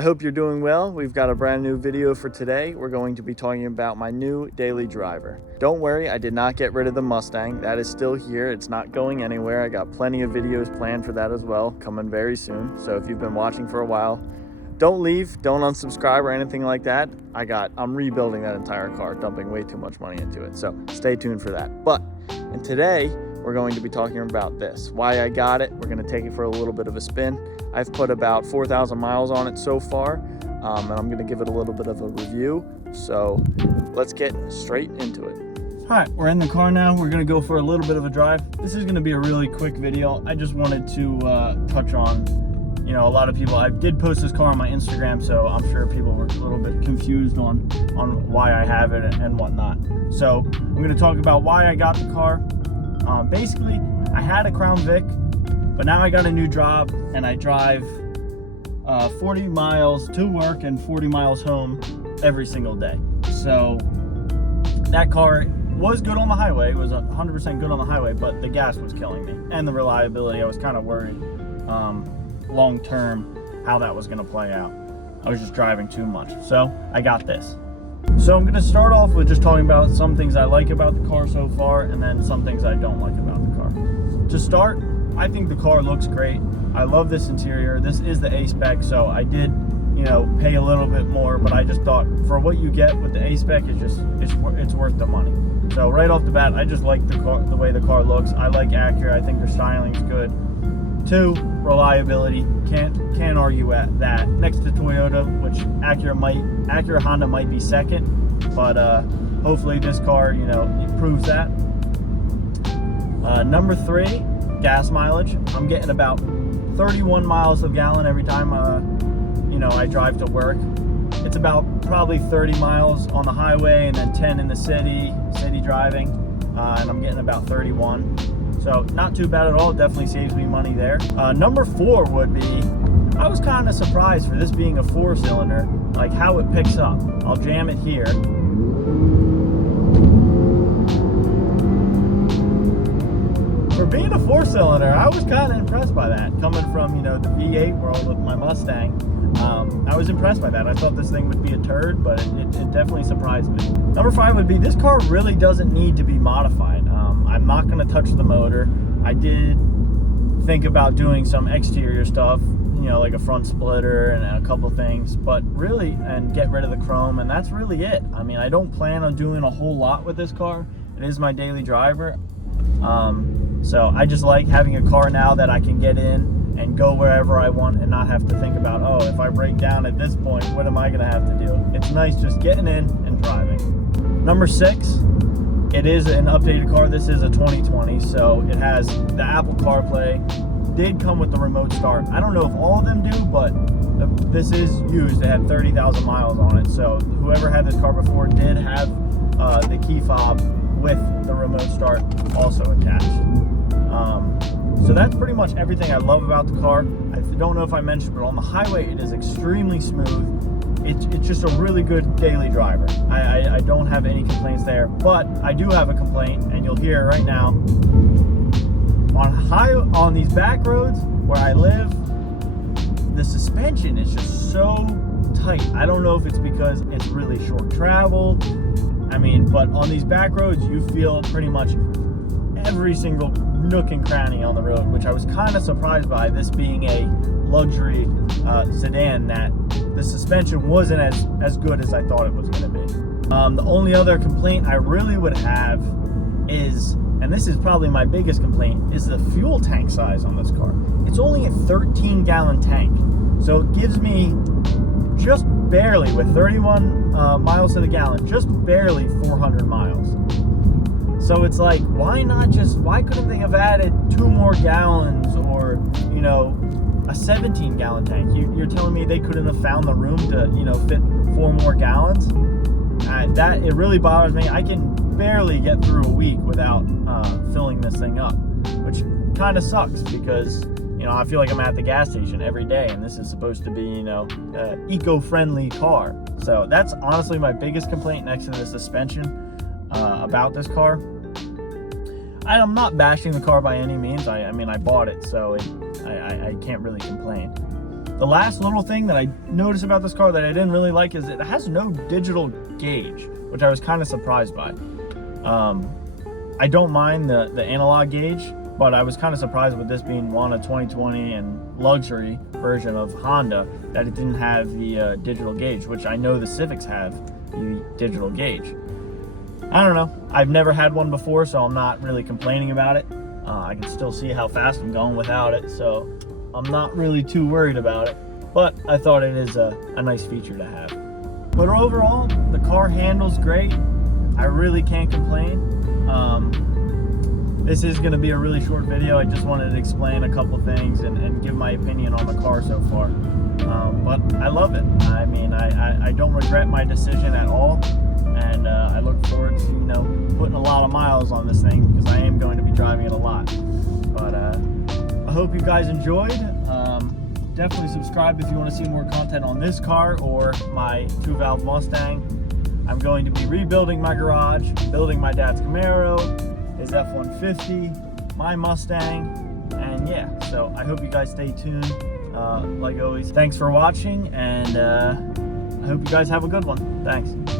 I hope you're doing well. We've got a brand new video for today. We're going to be talking about my new daily driver. Don't worry, I did not get rid of the Mustang. That is still here. It's not going anywhere. I got plenty of videos planned for that as well, coming very soon. So if you've been watching for a while, don't leave, don't unsubscribe or anything like that. I'm rebuilding that entire car, dumping way too much money into it. So stay tuned for that. And today we're going to be talking about this, why I got it. We're going to take it for a little bit of a spin. I've put about 4,000 miles on it so far, and I'm going to give it a little bit of a review. So let's get straight into it. All right, we're in the car now. We're going to go for a little bit of a drive. This is going to be a really quick video. I just wanted to touch on, a lot of people, I did post this car on my Instagram, so I'm sure people were a little bit confused on why I have it and whatnot. So I'm going to talk about why I got the car. Basically, I had a Crown Vic, but now I got a new job and I drive 40 miles to work and 40 miles home every single day. So that car was good on the highway. It was 100% good on the highway, but the gas was killing me. And the reliability, I was kind of worried long term how that was going to play out. I was just driving too much. So I got this. So I'm going to start off with just talking about some things I like about the car so far, and then some things I don't like about the car. To start, I think the car looks great. I love this interior. This is the A-Spec, so I did, pay a little bit more, but I just thought for what you get with the A-Spec, it's worth the money. So right off the bat, I just like the way the car looks. I like Acura. I think their styling's good. 2, reliability. Can't argue at that. Next to Toyota, which Acura Honda might be second, but hopefully this car, proves that. Number 3, gas mileage. I'm getting about 31 miles a gallon every time I drive to work. It's about probably 30 miles on the highway and then 10 in the city driving, and I'm getting about 31. So not too bad at all. It definitely saves me money there. Number 4 would be, I was kind of surprised for this being a 4-cylinder, like how it picks up. I'll jam it here. For being a 4-cylinder, I was kind of impressed by that. Coming from, the V8 world with my Mustang, I was impressed by that. I thought this thing would be a turd, but it definitely surprised me. Number 5 would be, this car really doesn't need to be modified. I'm not going to touch the motor. I did think about doing some exterior stuff, like a front splitter and a couple things, but really, and get rid of the chrome, and that's really it. I mean, I don't plan on doing a whole lot with this car. It is my daily driver. So I just like having a car now that I can get in and go wherever I want and not have to think about, oh, if I break down at this point, what am I going to have to do? It's nice just getting in and driving. Number 6, it is an updated car. This is a 2020, so it has the Apple CarPlay. Did come with the remote start. I don't know if all of them do, but this is used. It had 30,000 miles on it, so whoever had this car before did have the key fob with the remote start also attached. So that's pretty much everything I love about the car. I don't know if I mentioned, but on the highway it is extremely smooth. It's just a really good daily driver. I don't have any complaints there, but I do have a complaint, and you'll hear it right now. On these back roads where I live, the suspension is just so tight. I don't know if it's because it's really short travel. But on these back roads, you feel pretty much every single nook and cranny on the road, which I was kind of surprised by, this being a luxury sedan, that the suspension wasn't as good as I thought it was going to be. The only other complaint I really would have is, and this is probably my biggest complaint, is the fuel tank size on this car. It's only a 13-gallon tank, so it gives me just barely, with 31 miles to the gallon, just barely 400 miles. So it's like, why couldn't they have added 2 more gallons, or, a 17-gallon tank? You're telling me they couldn't have found the room to, fit 4 more gallons? That, it really bothers me. I can barely get through a week without filling this thing up, which kind of sucks because, I feel like I'm at the gas station every day, and this is supposed to be, an eco-friendly car. So that's honestly my biggest complaint next to the suspension about this car. I'm not bashing the car by any means. I bought it, so I can't really complain. The last little thing that I noticed about this car that I didn't really like is it has no digital gauge, which I was kind of surprised by. I don't mind the analog gauge, but I was kind of surprised with this being a 2020 and luxury version of Honda that it didn't have the digital gauge, which I know the Civics have the digital gauge. I don't know. I've never had one before, so I'm not really complaining about it. I can still see how fast I'm going without it, so I'm not really too worried about it. But I thought it is a nice feature to have. But overall, the car handles great. I really can't complain. This is going to be a really short video. I just wanted to explain a couple things and give my opinion on the car so far. But I love it. I mean, I don't regret my decision at all. And I look forward to, putting a lot of miles on this thing because I am going to be driving it a lot. But I hope you guys enjoyed. Definitely subscribe if you want to see more content on this car or my 2-valve Mustang. I'm going to be rebuilding my garage, building my dad's Camaro, his F-150, my Mustang, and yeah, so I hope you guys stay tuned. Like always, thanks for watching, and I hope you guys have a good one. Thanks.